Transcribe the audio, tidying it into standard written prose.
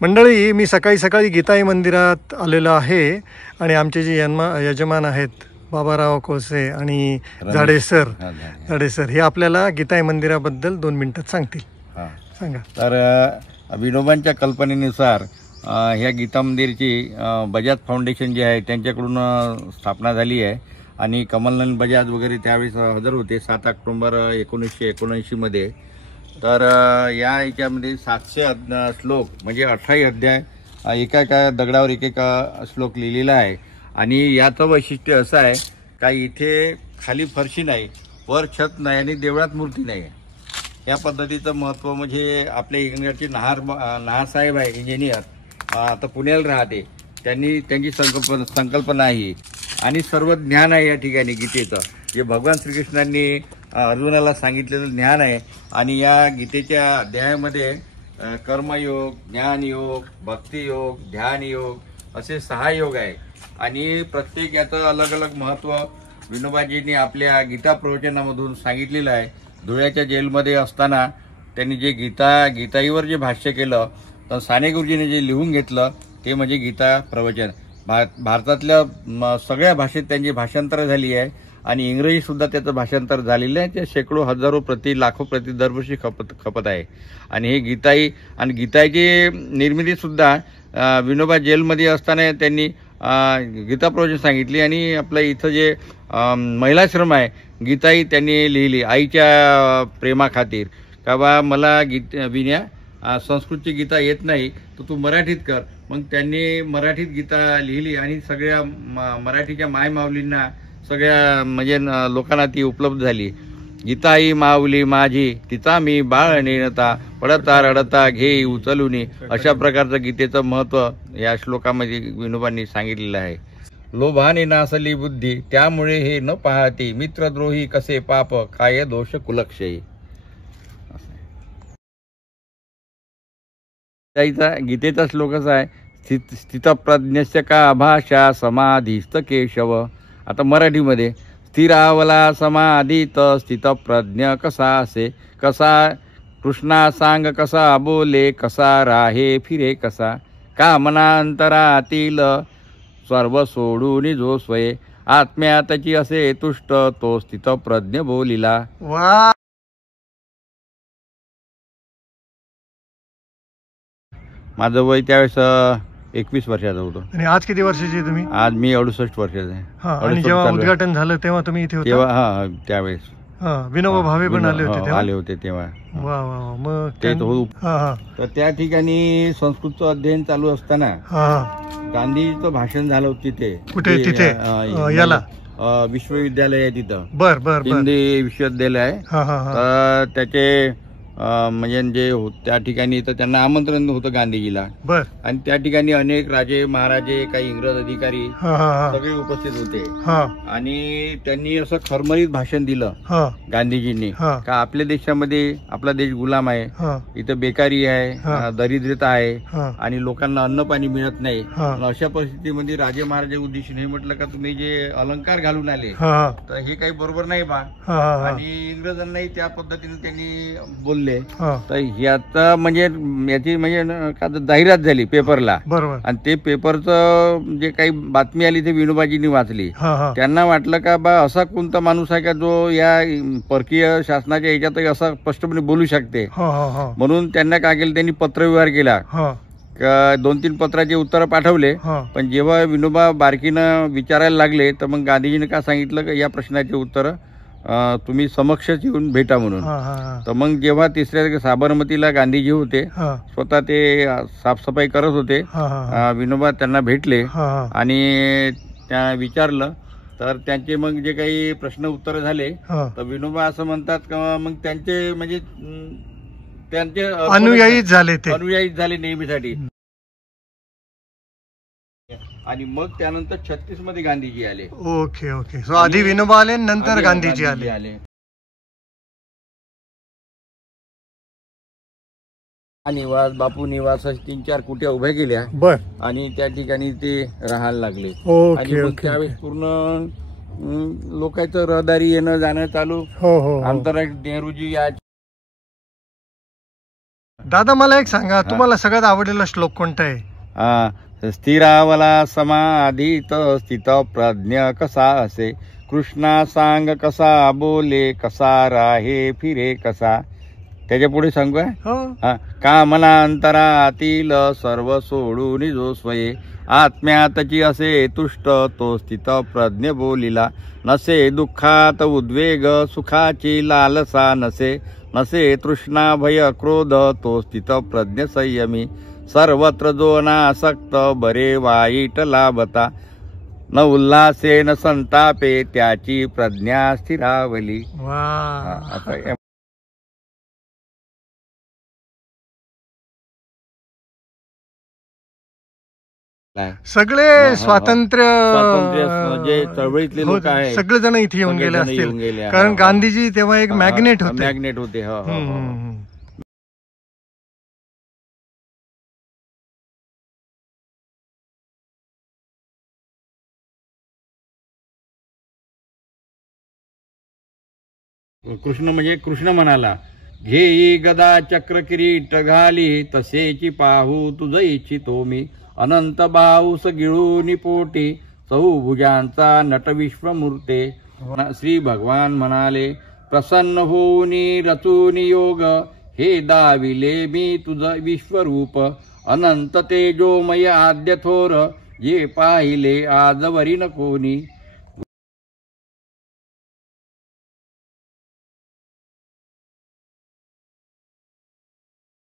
मंडळी, मी सकाळी सकाळी गीताई मंदिरात आलेलो आहे आणि आमचे जे यजमान आहेत बाबाराव कोळसे आणि झाडे सर हे आपल्याला गीताई मंदिराबद्दल 2 मिनिटात सांगतील. सांगा. तर विनोबांच्या कल्पनेनुसार ह्या गीता मंदिरची बजाज फाउंडेशन जे आहे त्यांच्याकडून स्थापना झाली आहे आणि कमलनंद बजाज वगैरे त्यावेळेस हजर होते 7 ऑक्टोबर 1979 मध्ये. तर या याच्यामध्ये 700 श्लोक म्हणजे 18 अध्याय एका एका दगडावर एक एक श्लोक लिहिलेला आहे. आणि याचं वैशिष्ट्य असं आहे का इथे खाली फरशी नाही, वर छत नाही आणि देवळात मूर्ती नाही. या पद्धतीचं महत्त्व म्हणजे आपल्या इंग्रजचे नहार आहे इंजिनियर, आता पुण्याला राहते, त्यांची संकल्पना आहे आणि सर्व ज्ञान आहे या ठिकाणी गीतेचं, जे भगवान श्रीकृष्णांनी अर्जुनाला सांगितलेलं ज्ञान आहे. आणि या गीतेच्या अध्यायामध्ये कर्मयोग, ज्ञानयोग, भक्तियोग, ध्यानयोग असे 6 योग आहे आणि प्रत्येक याचं अलग अलग महत्त्व विनोबाजींनी आपल्या गीता प्रवचनामधून सांगितलेलं आहे. धुळ्याच्या जेलमध्ये असताना त्यांनी जे गीताईवर जे भाष्य केलं, तर साने गुरुजीने जे लिहून घेतलं ते म्हणजे गीता प्रवचन. भारतातल्या सगळ्या भाषेत त्यांची भाषांतर झाली आहे आणि इंग्रजी सुद्धा त्याचं भाषांतर झालेलं आहे. ते शेकडो हजारो लाखो प्रति दरवर्षी खपत आहे. आणि हे गीताई आणि गीताईची निर्मिती सुद्धा विनोबा जेलमध्ये असताना त्यांनी गीता प्रवचन सांगितली. आणि आपलं इथं जे महिलाश्रम आहे गीताई त्यांनी लिहिली आईच्या प्रेमाखातीर, का बा मला विन्या संस्कृतची गीता येत नाही तर तू मराठीत कर. मग त्यांनी मराठीत गीता लिहिली आणि सगळ्या मराठीच्या मायमाऊलींना सगळ्या म्हणजे लोकांना ती उपलब्ध झाली. गीता आई माऊली माझी तिचा मी बाळ नेणता, पडता रडता घे उचलूनी, अशा प्रकारचं गीतेचं महत्त्व या श्लोकामध्ये विनोबांनी सांगितलेलं आहे. लोभाने नासली बुद्धी त्यामुळे हे न पाहती, मित्रद्रोही कसे पाप काय दोष कुलक्षयी. गीतेचा श्लोक असा आहे, स्थितप्रज्ञस्य का भाषा समाधीस्त केशव. आता मराठीमध्ये स्थिरावला समाधीत स्थितप्रज्ञ कसा असे, कसा कृष्णा सांग कसा बोले, कसा राहे फिरे कसा, कामना अंतरातील सर्व सोडून जो स्वये, आत्म्यातची असे तुष्ट तो स्थितप्रज्ञ बोलिला. वा. माझं वय त्यावेळेस 21 वर्षाचा होतो. आणि आज किती वर्षाचे तुम्ही? आज मी 68 वर्षाचा आहे. आणि जेव्हा उद्घाटन झालं तेव्हा तुम्ही इथे होते? तेव्हा त्यावेळेस विनोबा भावे पण आले होते तेव्हा. वा वा. मग ते तर त्या ठिकाणी संस्कृतचं अध्ययन चालू असताना गांधीजीचं भाषण झालं होतं तिथे. कुठे? तिथे याला विश्वविद्यालय आहे तिथं. बर बर. हिंदी विश्वविद्यालय आहे. तर त्याचे म्हणजे जे त्या ठिकाणी तर त्यांना आमंत्रण होतं गांधीजीला. बर. आणि त्या ठिकाणी अनेक राजे महाराजे काही इंग्रज अधिकारी सगळे उपस्थित होते. आणि त्यांनी असं खरमरीत भाषण दिलं गांधीजींनी का आपल्या देशामध्ये आपला देश गुलाम आहे, इथं बेकारी आहे, दरिद्रता आहे आणि लोकांना अन्न पाणी मिळत नाही. अशा परिस्थितीमध्ये राजे महाराजे उद्देशून हे म्हटलं का तुम्ही जे अलंकार घालून आले तर हे काही बरोबर नाही बा. आणि इंग्रजांनाही त्या पद्धतीने त्यांनी बोलले. तर याचा म्हणजे याची म्हणजे जाहिरात झाली पेपरला. बरोबर. आणि ते पेपरचं जे काही बातमी आली ते विनोबाजींनी वाचली. त्यांना वाटलं का बा असा कोणता माणूस आहे का जो या परकीय शासनाच्या याच्यातही असा स्पष्टपणे बोलू शकते. म्हणून त्यांना काय केलं, त्यांनी पत्रव्यवहार केला. 2-3 पत्राचे उत्तर पाठवले. पण जेव्हा विनोबा बारकीनं विचारायला लागले तर मग गांधीजीने काय सांगितलं की या प्रश्नाचे उत्तर तुम्ही समक्षच येऊन भेटा म्हणून. तर मग जेव्हा तिसऱ्या साबरमतीला गांधीजी होते, स्वतः ते साफसफाई करत होते, विनोबा त्यांना भेटले आणि त्या विचारलं तर त्यांचे मग जे काही प्रश्न उत्तर झाले तर विनोबा असं म्हणतात का मग त्यांचे म्हणजे त्यांचे अनुयायी झाले नेहमीसाठी. आणि मग त्यानंतर 36 मध्ये गांधीजी आले. Okay okay. सो आधी विनोबा आले नंतर गांधीजी आले. निवास बापू निवास 3-4 कुट्या उभ्या केल्या. बर. आणि त्या ठिकाणी ते राहायला लागले. आणि मग त्यावेळेस पूर्ण लोकांचं रहदारी येणं जाणं चालू. आंतरराष्ट्रीय नेहरूजी दादा मला एक सांगा, तुम्हाला सगळ्यात आवडलेला श्लोक कोणता आहे? स्थिरावला समाधीत स्थित प्रज्ञ कसा असे, कृष्णा सांग कसा बोले, कसा राहे फिरे कसा. त्याच्या पुढे सांगू काय? हो. कामना अंतरातील सर्व सोडून जो स्वये, आत्म्यातची असे तुष्ट तो स्थित प्रज्ञ बोलिला. नसे दुःखात उद्वेग सुखाची लालसा नसे, नसे तृष्णा भय क्रोध तो स्थित प्रज्ञ संयमी. सर्वत्र जो नासक्त बरे वाईट लाभता, न उल्हासे न संतापे त्याची प्रज्ञा स्थिरावली. वा. सगळे स्वातंत्र्य जे चळवळीतले लोक आहेत सगळेजण इथे येऊन गेले असतील, कारण गांधीजी तेव्हा एक मॅग्नेट होते. कृष्ण म्हणजे कृष्ण म्हणाला, घेई गदा चक्र किरीट घाली, तसेची पाहू तुझ इच्छितो मी. अनंत बाहुस गिळूनी पोटी, चौभुजांचा नट विश्वमूर्ते. श्री भगवान म्हणाले, प्रसन्न होऊनी रचूनी योग, हे दाविले मी तुझ विश्वरूप. अनंत तेजोमय आद्य थोर, जे पाहिले आजवरी न कोणी.